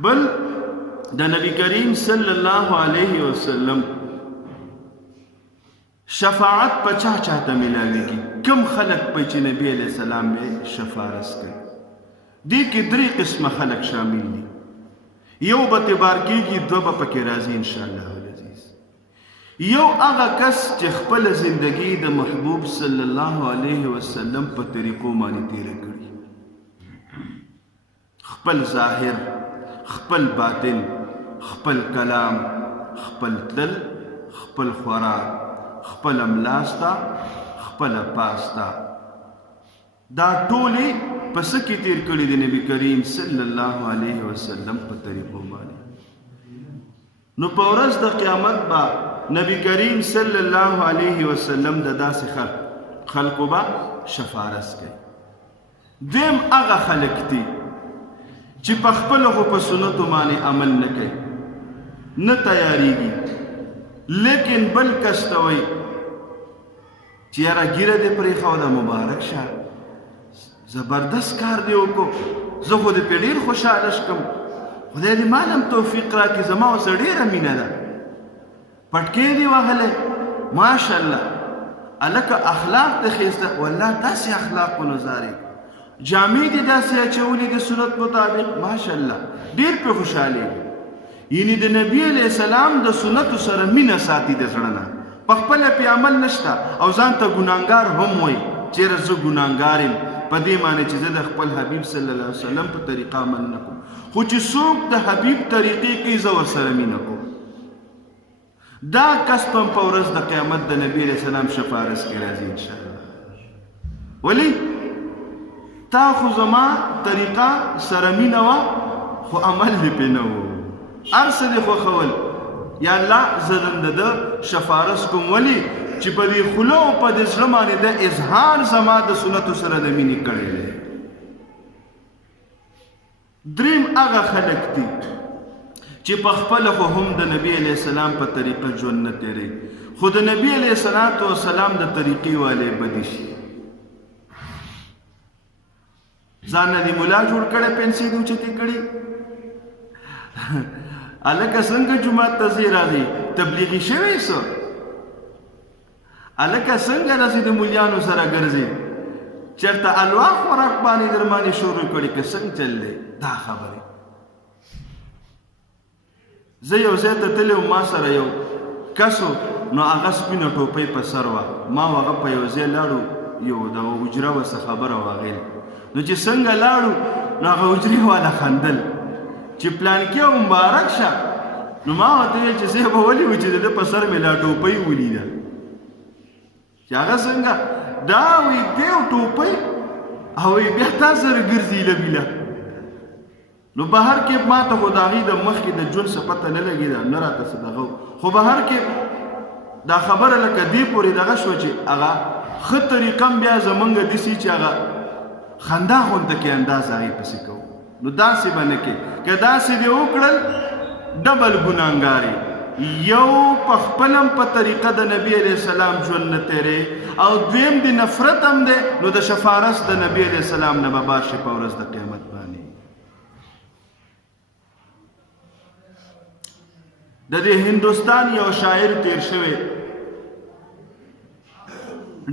بل د نبی کریم صلی الله علیه وسلم شفاعت په چا چاته ملاویږي؟ کم خلق په چې نبی علیہ السلام به شفارس کوي. دې کې درې قسمه خلق شامل دي. یو به اعتبار کېږي، دوه به پکې راځي انشاءالله العزیز. یو هغه کس چې خپل زندگی د محبوب صلی الله علیه وسلم په طریقو باندې تیره کړي، خپل ظاهر، خپل باطن، خپل کلام، خپل تل، خپل خوراک، خپل املاستا، خپل پاستا، دا ټولې پس کې تیر کړي د نبی کریم صلی الله علیه وسلم په طریقو باندې. نو په ورځ د قیامت به نبی کریم صلی الله علیه وسلم د داسې خلقو به شفارس کوي. دیم هغه خلق دي چې په خپل خو په سنتو باندې عمل نه کوي، نه تیاریږي، لیکن بل کس ته وایي چې یاره ګیره دې پرېښوده مبارک شه، زبردست کار دې وکړو، زه خو دې پرې ډېر خوشحاله شکم، خدای دې ما هم توفیق راکړي، زما ورسره ډېره مینه ده، پټکې دې وهلی ماشاءالله، هلکه اخلاق دې ښایسته، والله داسې اخلاق په نظارې، جامې دې داسې اچولې د سنت مطابق، ماشاءالله ډېر پرې خوشحالېږي. یعنې د نبي علیه السلام د سنتو سره مینه ساتي د زړه نه، په خپله پې عمل نشته او ځان ته ګناهګار هم وایي چېرې زه ګناهګار یم په دې معنی چې زه د خپل حبیب صلی الله علیه وسلم په طریقه عمل نه کوم، خو چې څوک د حبیب طریقې کوي زه ورسره مینه کوم. دا کس په ورځ د قیامت د نبي علیه السلام شفارس کې راځي انشاءالله. ولې؟ تا خو زما طریقه سره مینه وه خو عمل دې پې نه و، هر څه دې خوښول، یا الله زه نن د ده شفارس کوم. ولې؟ چې په دې خوله او په دې زړه باندې د اظهار زما د سنتو سره د مینې کړی دی. دریم هغه خلک دي چې په خپله خو هم د نبي علیه السلام په طریقه ژوند نه تېروي، خو د نبي علیه السلام د طریقې والی بدي شي، ځان نه دې ملا جوړ کړی، پنسۍ دې اوچتې کړي، هلکه څنګه جومات ته ځې راځې تبلیغي شوی څه، هلکه څنګه داسې د مولیانو سره ګرځې، چېرته الوا خوراک باندې در باندې شروع کړي که څنګه چل دی. دا خبرې زه یو ځای ته تللی وم، ما سره یو کس و، نو هغه سپینه ټوپۍ په سر وه، ما او هغه په یو ځای لاړو، یو د حجره ورسه خبره واغېل، نو چې څنګه لاړو نو هغه حجرې والا خندل چې پلانکې مبارک شه، نو ما ورته ویل چې زه به ولې و چې د ده په سر مې لا ټوپۍ ولیده، چې هغه څنګه دا وی دی ټوپۍ او بیا تا سره ګرځي ایله بیله. نو بهر کې ما ته خو د هغې د مخکې د ژوند څه پته نه لګېده، نه راته څه دغه، خو بهر کې دا خبره لکه دې پورې دغه شوه چې هغه ښه طریقه هم بیا زمونږ داسې چې هغه خندا غونته کې انداز هغې پسې کوو. نو داسې به نه کې، که داسې دې وکړل ډبل ګناهګار یو په خپل هم په طریقه د نبی علیه السلام ژوند نه تېرې، او دویم د نفرت هم دی، نو د شفارس د نبی علیه السلام نه به بار شي په ورځ د قیامت باندې. د دې هندوستان یو شاعر تیر شوی،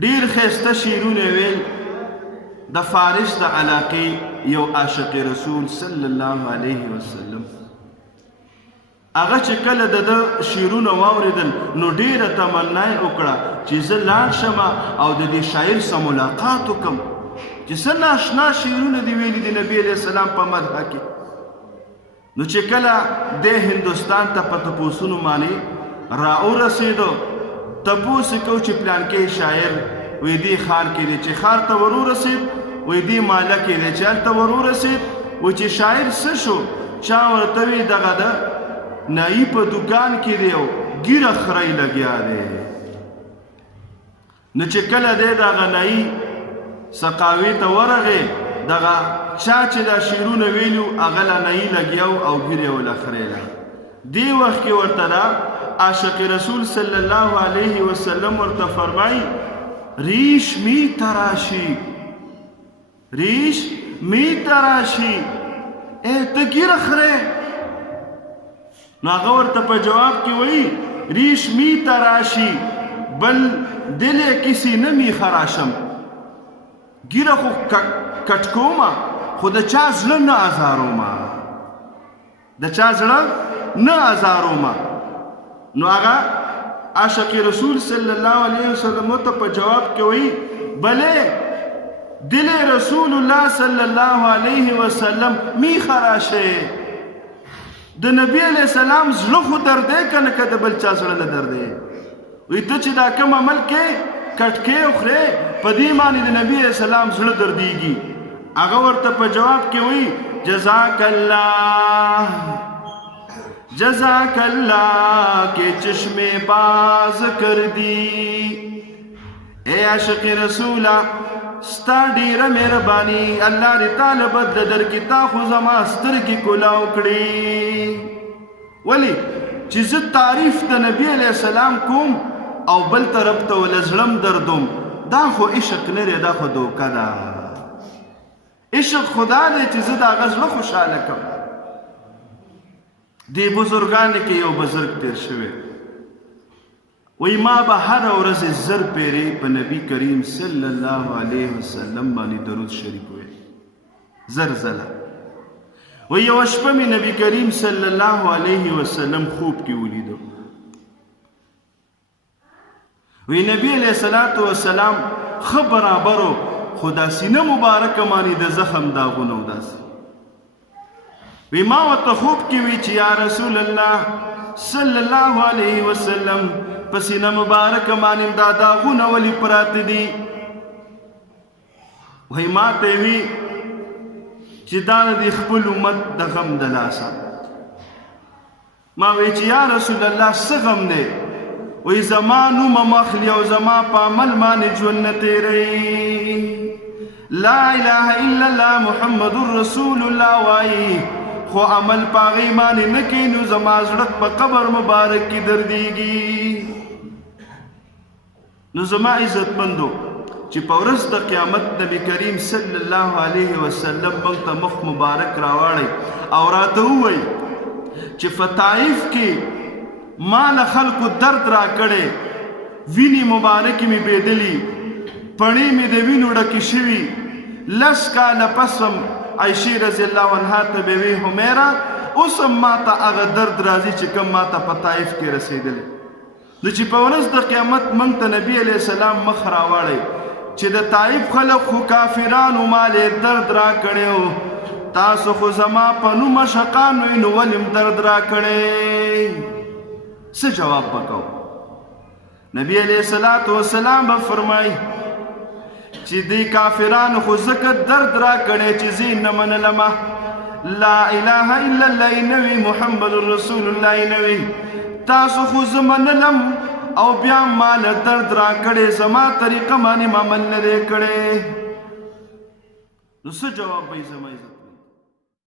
ډېر ښایسته شعرونه ویل، د فارس د علاقې یو عاشق رسول صلی الله علیه وسلم، هغه چې کله د ده شعرونه واورېدل نو ډېره تمنا یې وکړه چې زه لاړ شم او د دې شاعر سره ملاقات وکړم چې څه ناشنا شعرونه دې ویلي د نبي علیه السلام په مدحه کې. نو چې کله د هندوستان ته په تپوسونو باندې راورسېدو، تپوس یې کوو چې پلانکې شاعر وی دې ښار کې دی، چې ښار ته ورورسېد وی دې محله کې دی، چې هلته ورورسېد و چې شاعر څه شو، چا ورته وی دغه ده نائی په دکان کې دی او ګیره خری لګیا دی. نو چې کله دی دغه نائی سقاوي ته ورغې، دغه چا چې دا شعرونه ویلو هغه له نائی لګیاو او ګیره یې وله خریله. دې وخت کې ورته دا عاشق رسول صلی الله علیه وسلم ورته فرمایي ریش می تراشی، ریش می تراشی، ته ګیره خری نو هغه ورته په جواب کې وایي ریش می تراشی بل دل کسی نمی خراشم ګیره خو کټ کومه خو د چا زړه نه ازارومه د چا زړه نه ازارومه نو هغه عاشق رسول صلی الله علیه وسلم ته په جواب کې وایي بلې دل رسول الله صلی الله علیه وسلم می خراشه د نبی علیہ السلام زړه خو درد کنه که د بل چا زړه نه درد وي ته چې دا کوم عمل کې کټکې خورې په دې باندې د نبی علیہ السلام زړه دردیږي هغه ورته په جواب کې وایي جزاک اللہ کے چشم باز کر دی اے عاشق رسولا ستا ډیره مهرباني الله دې تعالی بدله درکړي تا خو زما سترګې کولاو کړي ولې چې زه تعریف د نبی علیہ السلام کوم او بل طرف ته ول زړم دردوم دا خو عشق نه دی دا خو دوکه ده عشق خدا دی چې زه د هغه زړه خوشحاله کړم دی بزرگانو کې یو بزرگ تیر شوی وی ما به هر ورځ زر پیری په نبی کریم صلی الله علیه وسلم باندې درود شریف وی زر زله وی یو شپه می نبی کریم صلی الله علیه وسلم خوب کې ولیدو وی نبی علیہ الصلوۃ والسلام برابرو خدا سینه مبارک باندې د زخم داغونه وداس وی ما ورته خوب کې وی چې یا رسول الله صلی الله علیه وسلم پسینه مبارک باندې دا داغونه ولی پراته دي وی ما ته وی چې دا د خپل امت د غم د لاسه ما وی چې یا رسول الله څه غم دی وی زما نوم مخلی او زما په عمل باندې ژوند نه تیری لا اله الا الله محمد رسول الله وای خو عمل پاغی باندې نه کوي نو زما زړه په قبر مبارک کې دردیږي نو زما عزت مندو چې په ورځ د قیامت نبی کریم صلی الله علیه وسلم موږ ته مخ مبارک راوړی او راته ووایي چې فطائف کې مال خلق درد را کړي ویني مبارک می بيدلی پړې می د وینو ډکې شوي لس کاله پسم عائشہ رضی الله عنها ته به وی همیرا اوس ما ته هغه درد راځي چې کوم ما ته په طائف کې رسیدلی نو چې په ورځ د قیامت موږ ته نبی علیہ السلام مخ راوړی چې د طائف خلق خو کافرانو مال درد را کړو تاسو خو زما په نو مشقان نو ولم درد را کړی څه جواب وکاو نبی علیہ الصلوۃ والسلام فرمای چې دې کافرانو خو زکه درد را کړي چې زین نه منلمه لا اله الا الله نبی محمد رسول الله نبی تاسو خو زمنلم او بیا مال درد را کړي زما طریقه باندې عمل نه کړي نو څه جواب به زما